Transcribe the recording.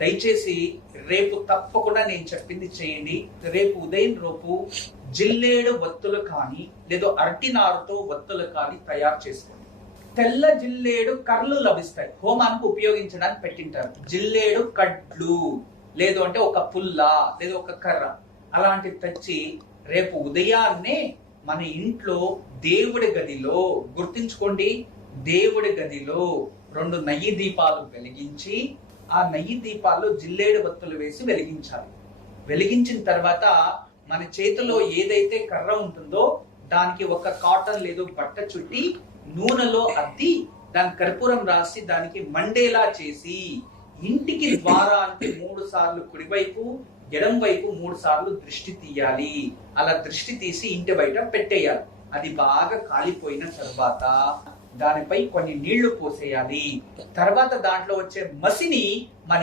దయచేసి రేపు తప్పకుండా నేను చెప్పింది చేయండి. రేపు ఉదయం లోపు జిల్లేడు వత్తులు కానీ లేదా అరటినారుతో వత్తులు కానీ తయారు చేసుకోండి. తెల్ల జిల్లేడు కర్రలు లభిస్తాయి, హోమానికి ఉపయోగించడానికి పెట్టింటారు. జిల్లేడు కడ్లు లేదు అంటే ఒక పుల్ల లేదా ఒక కర్ర అలాంటివి తెచ్చి రేపు ఉదయాన్నే మన ఇంట్లో దేవుడి గదిలో, గుర్తించుకోండి, దేవుడి గదిలో 2 నెయ్యి దీపాలు వెలిగించి ఆ నెయ్యి దీపాల్లో జిల్లేడు వత్తులు వేసి వెలిగించాలి. వెలిగించిన తర్వాత మన చేతిలో ఏదైతే కర్ర ఉంటుందో దానికి ఒక కాటన్ లేదు బట్ట చుట్టి నూనెలో అద్ది దాని కర్పూరం రాసి దానికి మండేలా చేసి ఇంటికి ద్వారానికి 3 సార్లు కుడివైపు ఎడం వైపు 3 సార్లు దృష్టి తీయాలి. అలా దృష్టి తీసి ఇంటి బయట పెట్టేయాలి. అది బాగా కాలిపోయిన తర్వాత దానిపై కొన్ని నీళ్లు పోసేయాలి. తర్వాత దాంట్లో వచ్చే మసిని మన